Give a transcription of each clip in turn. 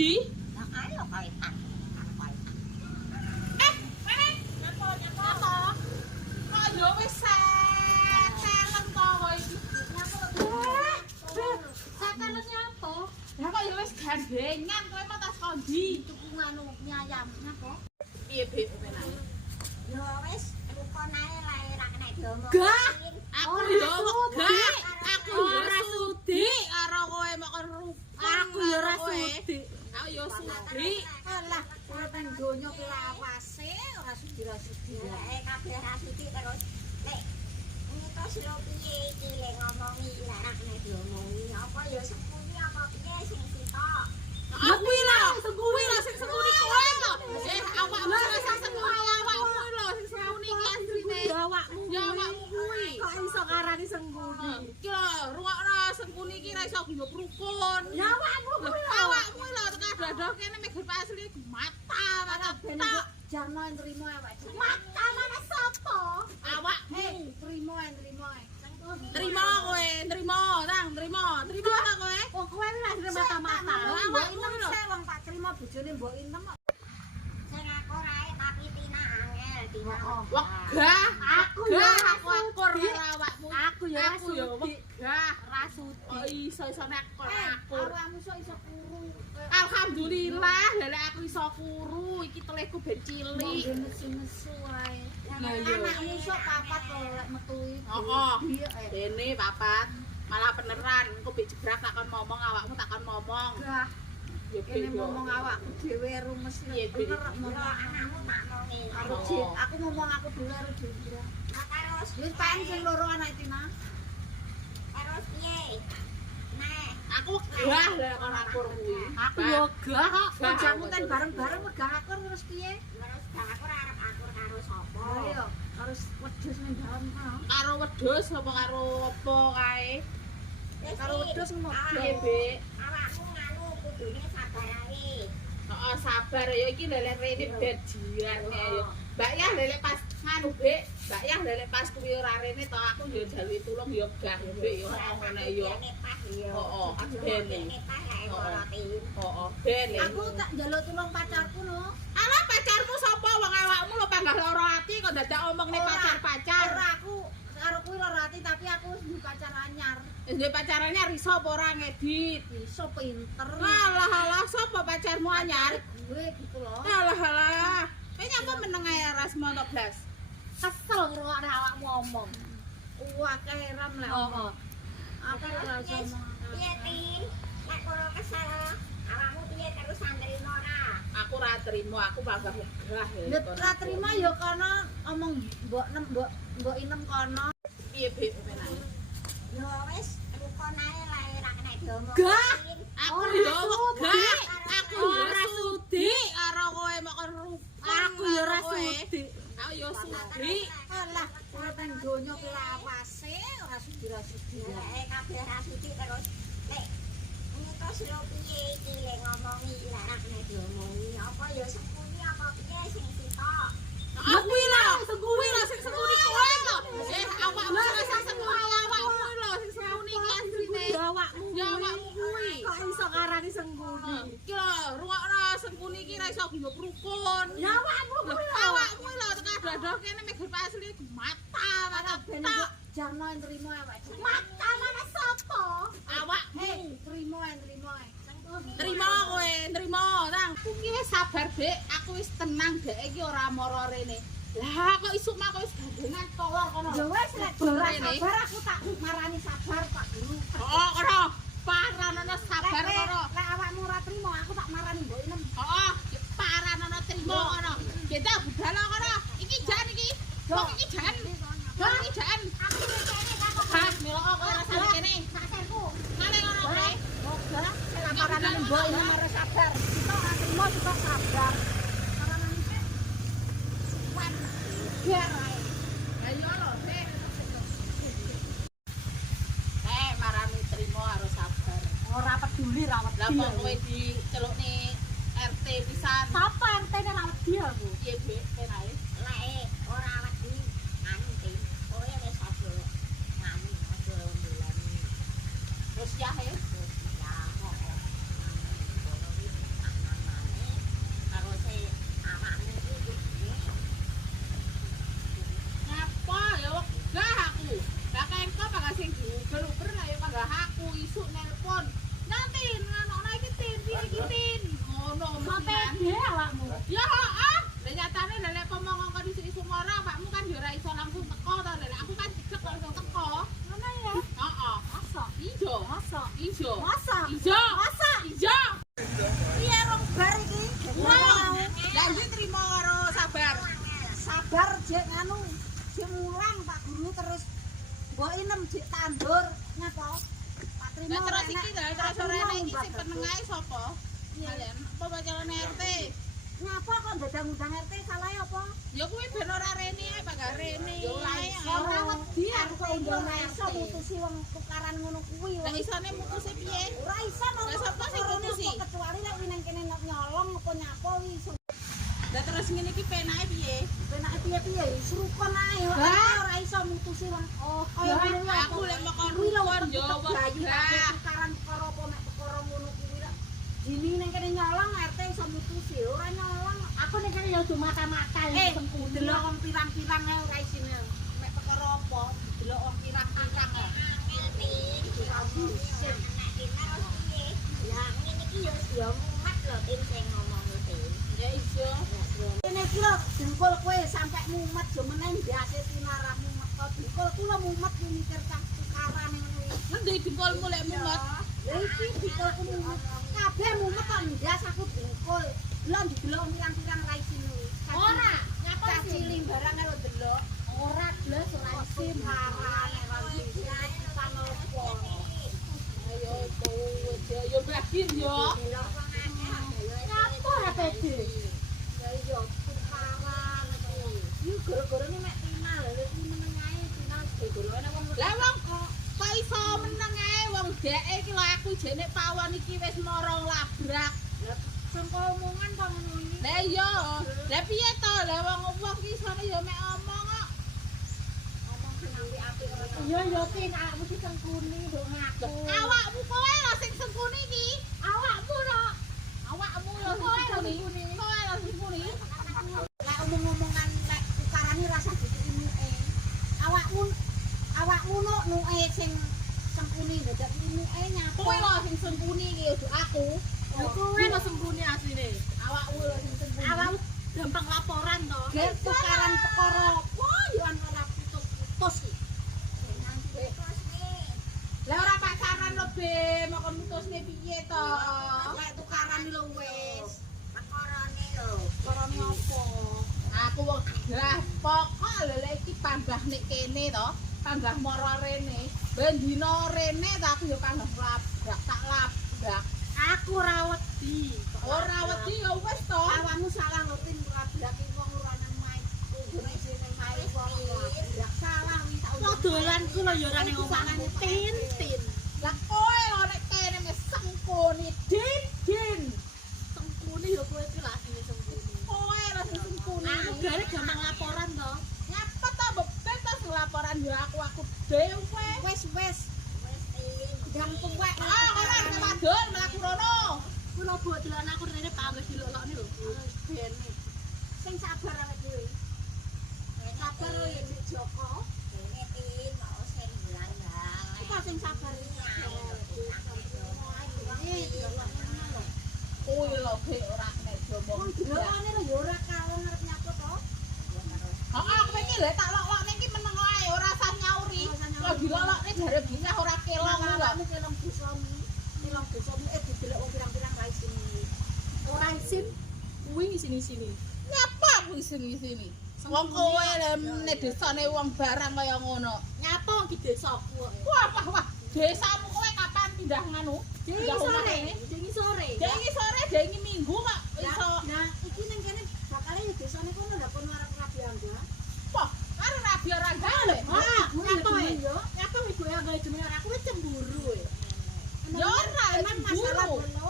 ndi? Lah ayo kaitan. Nyapa? Kok yo wis selen to kowe iki. Selen nyapa? Lah kok yo wis gandengan kowe mau tas kondi? Tuku nganu mie ayam napa? Piye Bek penake? Yo wis rukun ae lae ra kena diomong. Gah, aku yo wegah. Aku yo ora sudi karo kowe mok rukun. Aku yo ora sudi. Aku yo sudi. Alah, urip nang donya ki lawase ora sudi-sudi. Lah kabeh ra sudi terus nek mitos lho piye iki lek ngomongi lah ra kena diomongi. Apa ya sepuni apa piye sing sitok. Kuwi lho sing sembunyi kowe lho. Awakmu sing sembunyi awakmu lho sing sembunyi iki asline. Awakmu. Ya awakmu kuwi. Kok iso karani sembunyi? Iki lho, rungokno sembunyi iki ra iso guyub rukun. Ya awakmu kuwi lho. Awakmu lho tekan dadah kene meger asli mata tok. Jarno nrimo awak. Mata mana sapa? Awakmu Nrimo. nrimo kowe, nrimo ta kowe. Oh, kowe wis nrimo mata-mata. Awakmu lho. Wong tak trimo bojone mbok Inem kok. Sing aku rae tapi Tina angel, Tina. Wegah, aku akur karo awakmu. Aku ya wegah, ra sudi. Oh iso nek akur. Awakmu iso kuru. Alhamdulillah, lek aku iso kuru, iki telehku ben cilik. Nesu-nesu wae. Lah iya. Anakmu iso papat kok lek metu iki. Heeh. Dene papat. Malah beneran, engko mbek jebrak takon ngomong awakmu takon ngomong. Gah, Ya kene ngomong awakku dhewe rumes Iya, lho. Ngomong anakmu tak mongi. Aku ngomong aku dhewe karo dhewe. Terus wis pengen sing loro anak Tina. Terus piye? Nek Aku wegah lek kon akur kuwi. aku yo gah kok. Bojamu ten bareng-bareng megah akur terus piye? Terus aku arep akur karo sapa? Ayo, harus wedhus ning dalem kono. Karo wedhus apa karo apa kae? Karo wedhus ngono. Piye, Bek? Awakmu nganu kudune sabar ae. Heeh, sabar ya iki lelek rene ben jiran ya. Mbak Yah lelek pas nganu, Bek. Mbak Yah lelek pas kuwi ora rene to aku yo jalu tulung yo gah, Bek yo ngene yo. Heeh, ben. Ben. Aku tak njaluk tulung pacarku no. Alah pacarmu sapa wong awakmu lho panggah lara ati kok dadak omongne pacar-pacar. Ora aku karo kuwi lara ati tapi aku wis duwe pacar anyar. Wis duwe pacar anyar iso apa ora ngedit? Iso pinter. Alah sapa pacarmu anyar? Gue gitu loh. Alah. Kowe nyapa meneng ae rasmu tok blas. Kesel ngrungokne awakmu ngomong. Wah, keram lek ngomong. Aku ora iso ngomong. Piye, Tin? Nek ora kesel, awakmu piye terus santrimo ora? Aku ora trimo, aku panggah wegah ya. Ya ora trimo ya kono omong mbok Inem kono. Piye Bek penake? Ya wis, rukun ae lae ra kena diomong. Gah! Aku yo wegah. Aku yo ora sudi karo kowe mok rukun. Aku yo ora sudi. Aku yo sudi. Alah, urip nang donya ki lawase ora sudi-sudi. Lek kabeh ra sudi terus nek mitos lho piye iki lek ngomongi lah ra kena diomongi. Apa ya sepuni apa piye sing sitok. Kuwi lho sing sembunyi kowe lho. Awakmu sing sembunyi awakmu lho sing sembunyi iki asline. Ya awakmu kuwi. Kok iso karani sembunyi? Iki lho, rungokno sembunyi iki ra iso guyub rukun. Ya awakmu kuwi lho. Awakmu lho tekan dadah kene meger asli mata tok. Jarno nrimo awak. Mata mana sapa? Awakmu Nrimo. nrimo tang. Aku ki wis sabar, Bek. Aku wis tenang, Dek iki ora mara rene. Lah kok isuk mak wis gandengan kolor kono. Ya wis lek ora sabar aku tak marani sabar Pak Guru. Oh, kono. Paranono sabar kono. Lek awakmu ora trimo aku tak marani Mbok Inem. Heeh, paranono trimo kono. Kita budal kono. Iki jan iki. Wong iki jan. Wong iki jan. Aku kene tak Hah, melok kok ora sampe kene. sakerku. Ngene ngono kowe. Moga marani Mbok Inem harus sabar. Kita ora trimo juga sabar. Marani sik. Wan. Biar ae. Ayo lho, Bek. Marani trimo harus sabar. Ora peduli ra wedi. Lah kok kowe dicelukne RT pisan. Sapa RT-ne ra wedi aku? Piye, Bek? Penake? Lek ora wedi anu Tin. Kowe wis aja nganu aja ndolani. Terus ya he. Ya kok. sing penengahe sapa? Kalian apa bacalane RT? Ngapa kok ndang-ndang RT salah apa? Ya kuwi ben ora rene ae Pak Rene. Yo ora wedi aku kok ora iso mutusi wong tukaran ngono kuwi. Lah isane mutusi piye? Ora iso Lah sapa sing mutusi? kecuali lek ning kene nyolong apa nyapo iso. Lah terus ngene iki penake piye? Penake piye-piye serukon ae ora iso mutusi wong. Oh, Ya aku lek mau kon rukun yo wegah. tukaran perkara apa nek perkara ngono kuwi lek dini ning kene nyolong RT iso mutusi ora nyolong. Aku ning kene yo mata-mata Eh, delok wong pirang-pirang ae ora isine. Mek perkara apa? Delok wong pirang-pirang ae. Ya ngene iki yo mumet lho tim sing ngomong iki. Ya iso. Kene iki lho dengkul kowe sampe mumet yo meneh biasa tinara mumet kok dengkul kula mumet mikir cah tukaran ngono iki. Ngendi dengkulmu lek mumet? Lha iki dengkulku mumet. Kabeh mumet kok ndas aku dengkul. Lho didelok pirang-pirang ra isine. Ora, nyapa Cah sih? cilik barang lho delok. Ora blas ora isin haran ora isin. Panopo. Ayo kowe yo bakin yo. Apa ora pede? Ya iya tukaran iki. Iki gara-garane mek Tina lho, wis meneng ae Tina gara-garane wong. Lah wong kok iso meneng ae wong dheke iki lho aku jene pawon iki wis marang labrak. Sangka omongan kok ngono iki. Lah iya, lah piye to? Lah wong iki isane yo mek omong kok. Omong sing apik ora. Iya ya Tin, awakmu ditengkuni nduk ngaku. Awakmu kowe lho sing sengkuni iki. Awakmu lho. Awakmu lho kowe lho sengkuni. Kowe lho sengkuni. Lek omong-omongan lek tukarane rasa dikimuke. Awakmu nuke sing sengkuni dadak imuke nyapa. Kowe lho sing sengkuni iki ojo aku. Lho kowe lho sengkuni asline. Awakmu lho sing sengkuni. Awakmu gampang laporan to. Gek tukaran perkara apa yo ora putus-putus iki. Lah ora pacaran lho Be, mau kon mutusne piye to? Lek tukaran lho wis. Perkarane lho. Perkarane apa? Aku wong gah pokok lho lek iki panggah nek kene to, panggah mara rene. Ben dina rene ta aku yo panggah labrak, tak labrak. Aku ora wedi. Ora wedi ya wis to. Awakmu salah lho Tin labraki wong ora nang main. Kuwi sing nang main wong labrak salah wi tak. Dolanku lho ya ora ning omahmu Tin. Lah kowe lho nek kene wis sengkuni din. Sengkuni ya kowe iki lak sing sengkuni. Kowe lho sing sengkuni. Aku gare gampang laporan to. Nyapa to bebet to sing laporan yo aku dhewe. Wis Tin. Jam tuwek. Ah, ora wadon mlaku rono. Kulo buat dolan aku rene pamit dilolokne lho. Ben. Sing sabar awake dhewe. Sabar lho ya Dik Joko. Dene Tin mau sing blanjang. Kita sing sabar iki. Kowe lho Be ora nek jombong. Wong delokane lho ya ora kalon arep nyapa to. Heeh, kowe iki lek tak lok-lokne iki meneng ae ora usah nyauri. Lho dilolokne jare bisa ora kelong lho. Awakmu kelong busomu. Kelong busomu didelok wong pirang-pirang ra isin. Ora isin kuwi sini-sini. Nyapa kuwi sini-sini. Wong kowe nek desane wong barang kaya ngono. Nyapa wong di desaku. Wah, desamu kowe kapan pindah nganu? Pindah omah. Jengi sore. Dengi sore, dengi minggu kok iso. Nah, iki ning kene bakale ya desane kono lha kono arep Rabiangga. Wah, karo Nabi ora gawe. Ah, nyapa ya. yo. Nyapa ibu yang gawe jenenge aku wis cemburu ya. Ya ora Emang masalah cemburu. bono.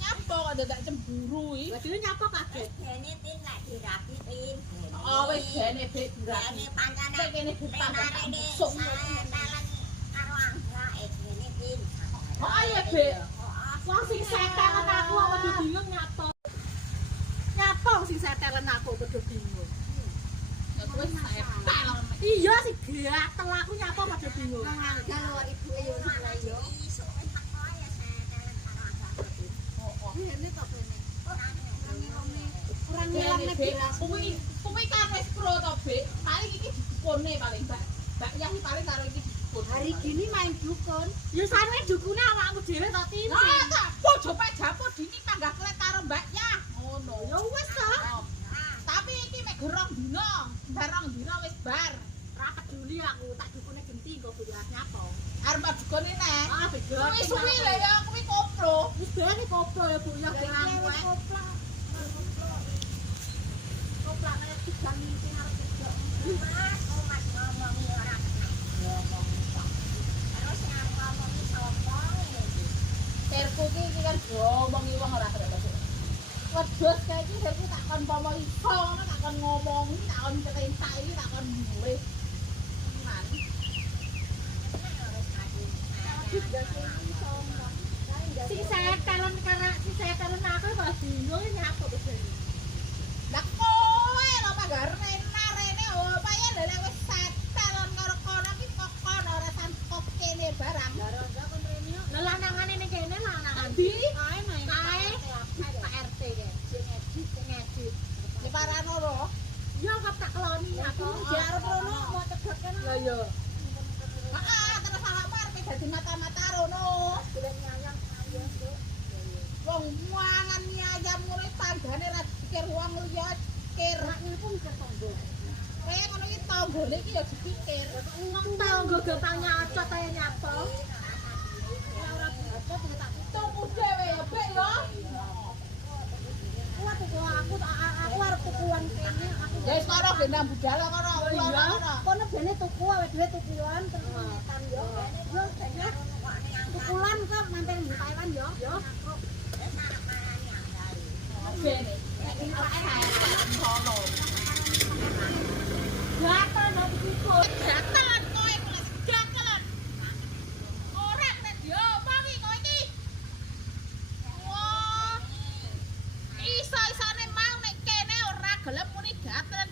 Nyapa kok dadak cemburu iki? Lah dhewe nyapa kaget. Dene Tin lek dirapi Tin. Oh wis jane Bek berarti. Dene pancane Nek kene ditambah sok talan karo angga dene Tin. Oh iya Bek. Wong sing setelen aku apa bingung nyapa. Nyapa wong sing setelen aku padha bingung. Ya kowe setel. Iya sing gatel aku nyapa padha bingung. Angga lho ibuke yo ora yo. Iso teko ya talan karo angga. Oh. Dene kok dene. Ora Jane ngilangne Bek. belas. Kuwi kan wis pro to Bek. Paling iki dikone paling Mbak Yah paling karo iki dikone. Hari gini main dukun. Ya sane dukune awakmu dhewe to Tin. Lah tak bojo Pak Japo dini panggah klet karo Mbak Yah. Ngono. Ya wis to. Tapi iki mek gerong dina, barang dina wis bar. Ora peduli aku tak dukune genti kok kuwi nyapa. Arep dikone nek. Ah beda. Suwi-suwi lho ya kuwi koplo. buyah dirangkek. Koplak nek digang iki arep kerja. Mas ngomongi ora kena. Ngomongi kok. Terus yang ngomongi sapa ngene. Serku iki kan ngomongi wong ora kena. Wedhus kae iki serku tak kon pomo iso ngono tak kon ngomongi tak kon ceritah iki tak kon mulih. Tenan. Sing saya talon karena sing saya talon aku kok bingung nyapa bedane. Lah kowe lho pagarene narene apa ya lek wis setelon karo kono iki kok kono ora sampok kene barang. Lah lanangane ning kene lanangan. Di Kae main kae Pak RT ge. Sing edit. di Paranoro. Ya kok tak keloni aku Arep rono mau tegak kene. Lah yo. Heeh, terus awakmu arep dadi mata-mata rono. Wong mangan mie ayam ngono tanggane ra dipikir wong liya pikir. Rak niku mikir tonggo. Kaya ngono iki tanggane iki ya dipikir. Wong tonggo gampang nyacot ae nyapo. Tuku dhewe ya, Bek yo. Kuat kok aku arep tukuan kene aku. Ya wis kono gendang budal kono. Kono bene tuku awake dhewe tukuan terus netan yo. Yo tukulan kok manten di Taiwan yo. Yo. Bene. Iki kae kono. Gatel nek dikikut. Jatelan kowe mulai jatelan. Ora nek yo omongi kowe iki. Wah. Iso-isone mau nek kene ora gelem muni gatelan